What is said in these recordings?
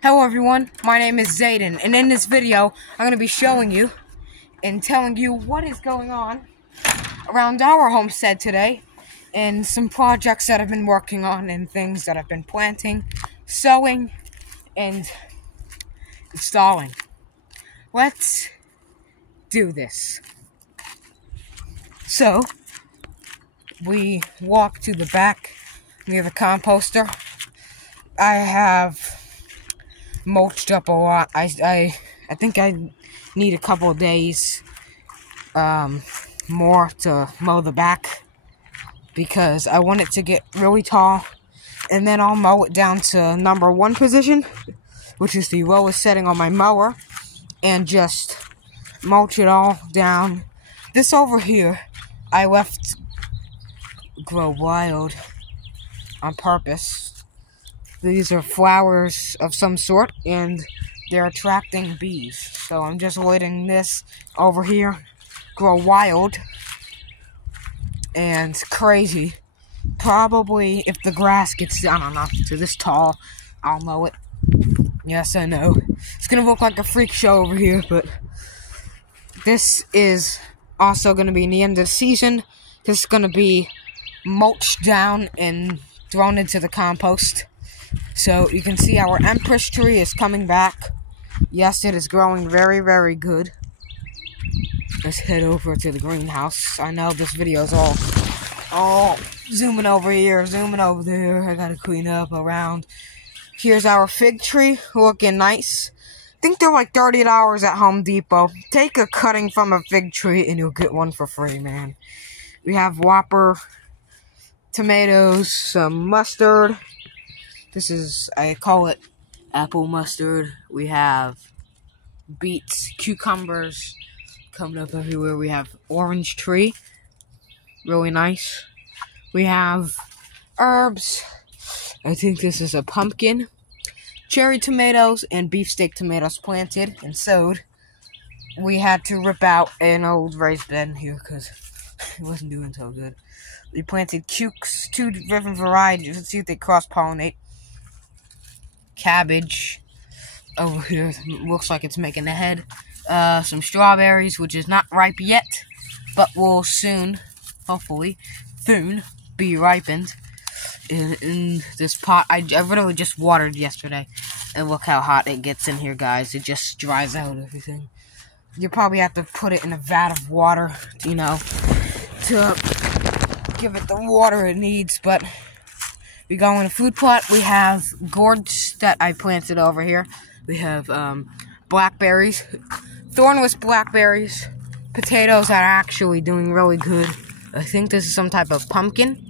Hello everyone, my name is Zayden, and in this video, I'm going to be showing you and telling you what is going on around our homestead today, and some projects that I've been working on, and things that I've been planting, sowing, and installing. Let's do this. So, we walk to the back near the composter. I have mulched up a lot. I think I need a couple of days more to mow the back because I want it to get really tall, and then I'll mow it down to number 1 position, which is the lowest setting on my mower, and just mulch it all down. This over here I left grow wild on purpose. These are flowers of some sort, and they're attracting bees. So I'm just letting this over here grow wild and crazy. Probably if the grass gets down enough to this tall, I'll mow it. Yes, I know. It's gonna look like a freak show over here, but this is also gonna be in the end of the season. This is gonna be mulched down and thrown into the compost. So you can see our Empress tree is coming back. Yes, it is growing very, very good. Let's head over to the greenhouse. I know this video is all zooming over here, zooming over there. I gotta clean up around. Here's our fig tree, looking nice. I think they're like $30 at Home Depot. Take a cutting from a fig tree and you'll get one for free, man. We have Whopper tomatoes, some mustard. This is, I call it apple mustard. We have beets, cucumbers coming up everywhere. We have orange tree, really nice. We have herbs. I think this is a pumpkin. Cherry tomatoes and beefsteak tomatoes planted and sowed. We had to rip out an old raised bed in here because it wasn't doing so good. We planted cukes, 2 different varieties. Let's see if they cross-pollinate. Cabbage over here looks like it's making a head. Some strawberries, which is not ripe yet, but will soon, hopefully, soon be ripened. In this pot, I literally just watered yesterday, and look how hot it gets in here, guys. It just dries out everything. You probably have to put it in a vat of water, to give it the water it needs, but we go in a food plot. We have gourds that I planted over here. We have blackberries, thornless blackberries, potatoes that are actually doing really good. I think this is some type of pumpkin.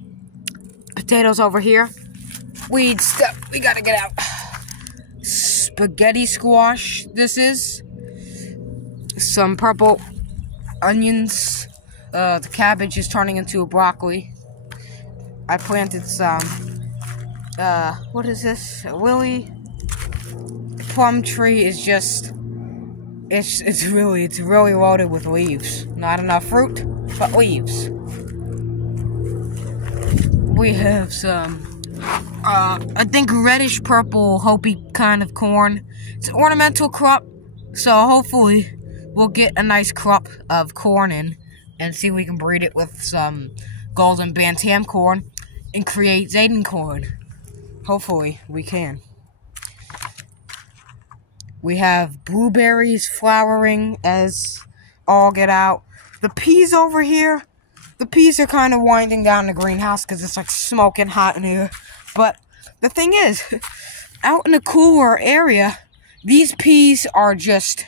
Potatoes over here. Weeds stuff we gotta get out. Spaghetti squash, this is. Some purple onions. The cabbage is turning into a broccoli. I planted some what is this? A willy plum tree is just it's really loaded with leaves. Not enough fruit, but leaves. We have some I think reddish purple Hopi kind of corn. It's an ornamental crop, so hopefully we'll get a nice crop of corn in and see if we can breed it with some golden bantam corn and create Zayden corn. Hopefully, we can. We have blueberries flowering as all get out. The peas over here, the peas are kind of winding down the greenhouse because it's like smoking hot in here. But the thing is, out in a cooler area, these peas are just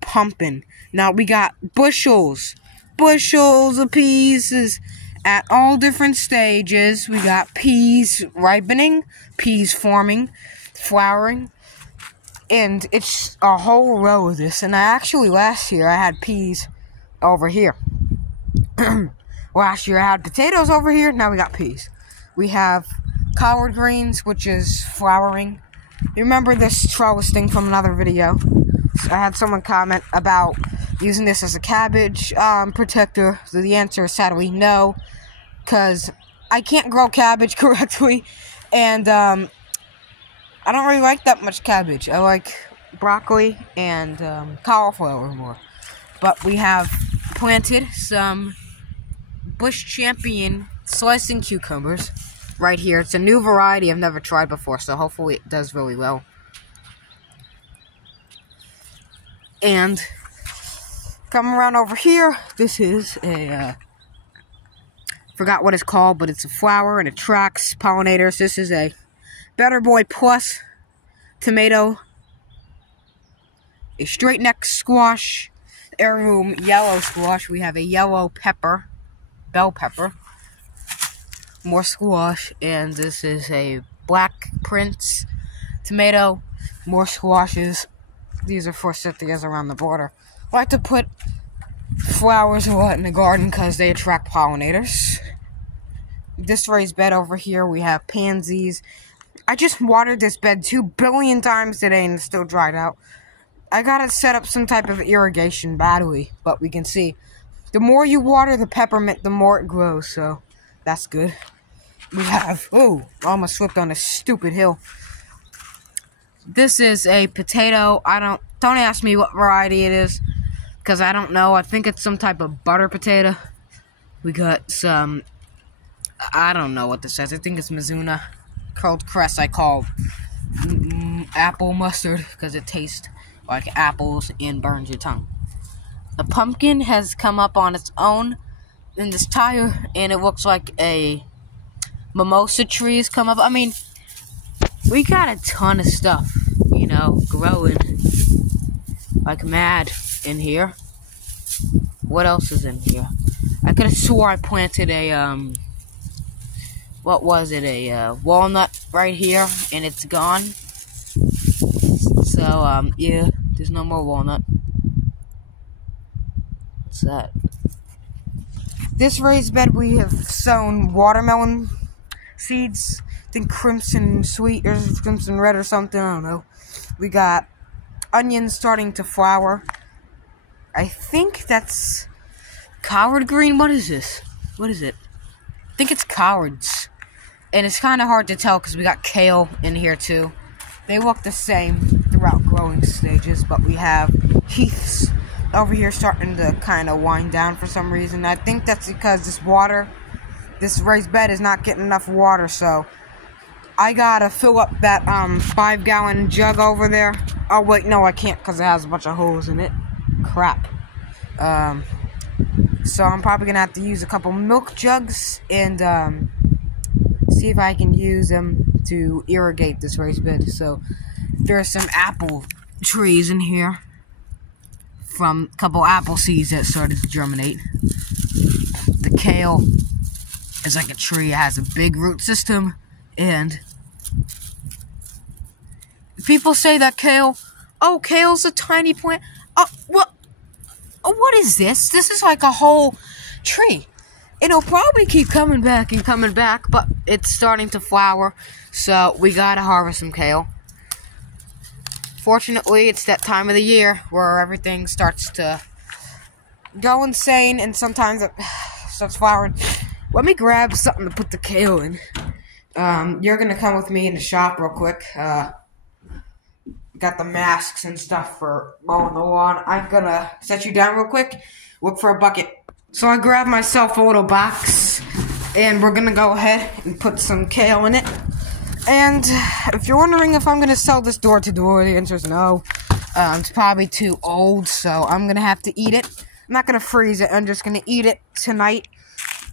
pumping. Now, we got bushels of peas at all different stages. We got peas ripening, peas forming, flowering, and it's a whole row of this. And last year I had peas over here. Last year I had potatoes over here, now we got peas. We have collard greens, which is flowering. You remember this trellis thing from another video? I had someone comment about using this as a cabbage protector. So the answer is sadly no, because I can't grow cabbage correctly, and I don't really like that much cabbage. I like broccoli and cauliflower more. But we have planted some Bush Champion slicing cucumbers right here. It's a new variety I've never tried before, so hopefully it does really well. And coming around over here, this is a, forgot what it's called, but it's a flower and it attracts pollinators. This is a Better Boy Plus tomato, a straight neck squash, heirloom yellow squash. We have a yellow pepper, bell pepper, more squash, and this is a Black Prince tomato, more squashes. These are forsythias around the border. I like to put flowers a lot in the garden because they attract pollinators. This raised bed over here, we have pansies. I just watered this bed 2 billion times today and it's still dried out. I gotta set up some type of irrigation battery, but we can see the more you water the peppermint, the more it grows, so that's good. We have, oh, almost slipped on a stupid hill. This is a potato. Don't ask me what variety it is, because I don't know. I think it's some type of butter potato. We got some, I don't know what this says. I think it's Mizuna. Cold cress I call apple mustard, because it tastes like apples and burns your tongue. The pumpkin has come up on its own in this tire, and it looks like a mimosa tree has come up. I mean, we got a ton of stuff, you know, growing like mad in here. What else is in here? I could have swore I planted a, what was it, a walnut right here, and it's gone. So, yeah, there's no more walnut. What's that? This raised bed we have sown watermelon seeds. I think crimson sweet or crimson red or something, I don't know. We got onions starting to flower. I think that's collard green. What is this? What is it? I think it's collards. And it's kind of hard to tell because we got kale in here too. They look the same throughout growing stages, but we have heaths over here starting to kind of wind down for some reason. I think that's because this raised bed is not getting enough water, so I gotta fill up that 5-gallon jug over there. Oh wait, no, I can't because it has a bunch of holes in it. Crap. So I'm probably gonna have to use a couple milk jugs and see if I can use them to irrigate this raised bed. So there's some apple trees in here from a couple apple seeds that started to germinate. The kale is like a tree. It has a big root system, and people say that kale's a tiny plant. What is this? This is like a whole tree. It'll probably keep coming back and coming back, but it's starting to flower, so we gotta harvest some kale. Fortunately, it's that time of the year where everything starts to go insane, and sometimes it starts flowering. Let me grab something to put the kale in. You're gonna come with me in the shop real quick. Got the masks and stuff for mowing the lawn. I'm gonna set you down real quick. Look for a bucket. So I grabbed myself a little box, and we're gonna go ahead and put some kale in it. And if you're wondering if I'm gonna sell this door to door, the answer is no. It's probably too old, so I'm gonna have to eat it. I'm not gonna freeze it. I'm just gonna eat it tonight.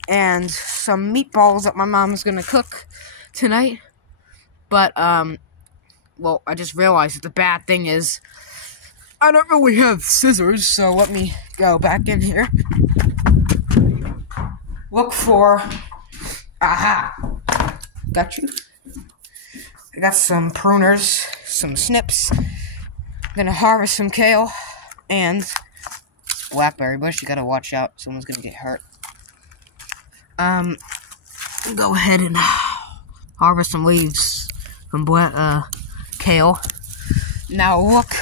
And some meatballs that my mom's gonna cook tonight. But well, I just realized that the bad thing is I don't really have scissors, so let me go back in here. Look for, aha, got you. I got some pruners, some snips. I'm gonna harvest some kale and blackberry bush. You gotta watch out, someone's gonna get hurt. Go ahead and harvest some leaves from kale. Now look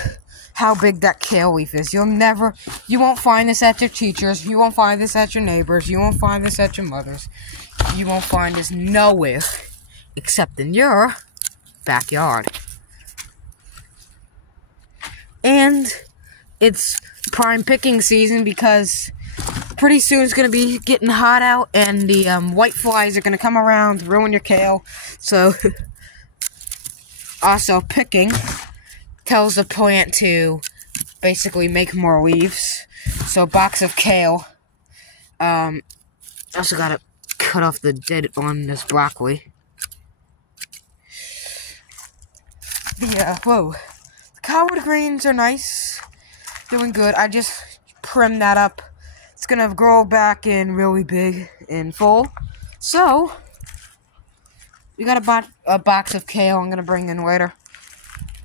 how big that kale leaf is. You won't find this at your teachers. You won't find this at your neighbors. You won't find this at your mother's. You won't find this nowhere except in your backyard. And it's prime picking season because pretty soon it's going to be getting hot out, and the white flies are going to come around, ruin your kale. So, also picking tells the plant to basically make more leaves. So, box of kale. Also got to cut off the dead on this broccoli. Whoa. The collard greens are nice. Doing good. I just trimmed that up. It's gonna grow back in really big and full. So, we got a box of kale I'm gonna bring in later.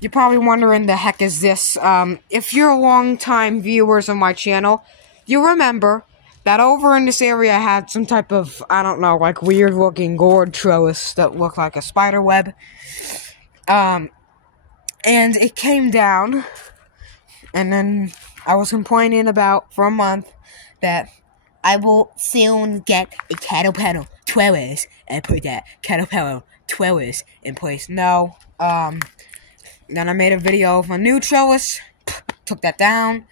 You're probably wondering the heck is this. If you're long-time viewers of my channel, you remember that over in this area I had some type of, I don't know, like weird-looking gourd trellis that looked like a spider web. And it came down, and then I was complaining about for a month that I will soon get a caterpillar trellis and put that caterpillar trellis in place. No, then I made a video of a new trellis, took that down,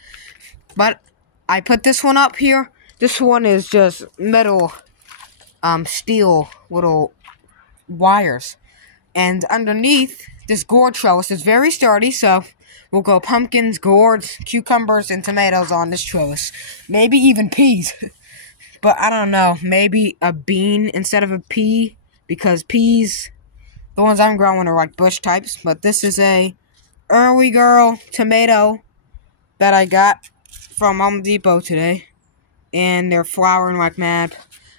but I put this one up here. This one is just metal, steel little wires, and underneath this gourd trellis is very sturdy, so we'll go pumpkins, gourds, cucumbers, and tomatoes on this trellis. Maybe even peas. But I don't know. Maybe a bean instead of a pea, because peas, the ones I'm growing are like bush types. But this is a early girl tomato that I got from Home Depot today. And they're flowering like mad.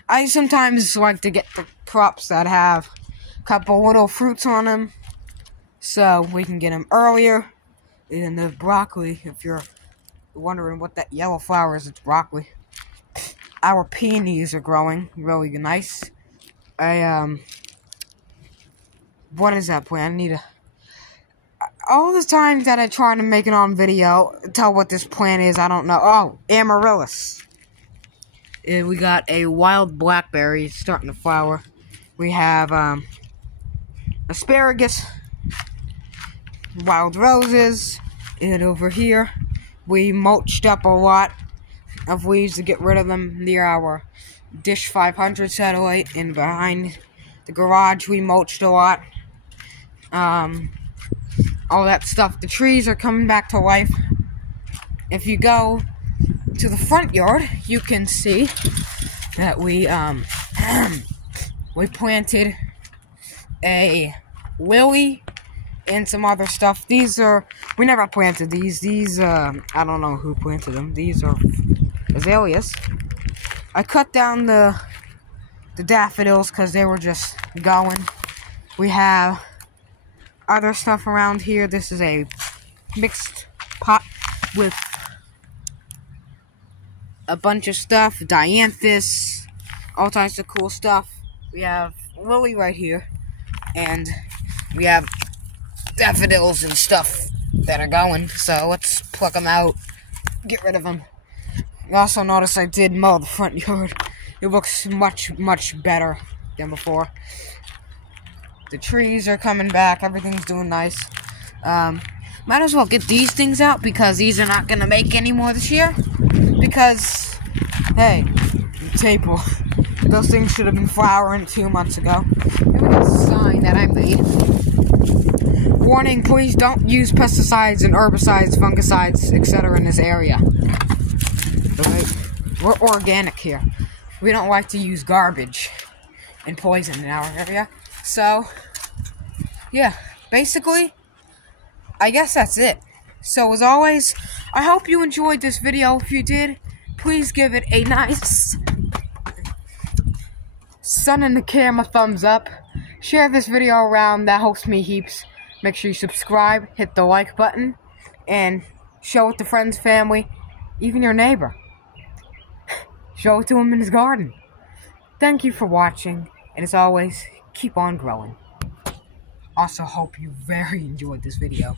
I sometimes like to get the crops that have a couple little fruits on them, so we can get them earlier. And the broccoli, if you're wondering what that yellow flower is, it's broccoli. Our peonies are growing really nice. What is that plant? I need to... All the times that I try to make it on video, tell what this plant is, I don't know. Oh, amaryllis. And we got a wild blackberry starting to flower. We have, asparagus, wild roses, and over here we mulched up a lot of leaves to get rid of them near our Dish 500 satellite, and behind the garage we mulched a lot. All that stuff. The trees are coming back to life. If you go to the front yard, you can see that we planted a lily and some other stuff. These are, we never planted these. These, I don't know who planted them. These are azaleas. I cut down the daffodils because they were just going. We have other stuff around here. This is a mixed pot with a bunch of stuff. Dianthus, all types of cool stuff. We have lily right here. And we have daffodils and stuff that are going. So let's pluck them out. Get rid of them. You also notice I did mow the front yard. It looks much, much better than before. The trees are coming back. Everything's doing nice. Might as well get these things out because these are not going to make any more this year. Because, hey, table. Those things should have been flowering 2 months ago. Here we got a sign that I made. Warning, please don't use pesticides and herbicides, fungicides, etc. in this area. Okay? We're organic here. We don't like to use garbage and poison in our area. So, yeah, basically, I guess that's it. So, as always, I hope you enjoyed this video. If you did, please give it a nice sun in the camera thumbs up. Share this video around. That helps me heaps. Make sure you subscribe, hit the like button, and show it to friends, family, even your neighbor. Show it to him in his garden. Thank you for watching, and as always, keep on growing. Also, hope you very enjoyed this video.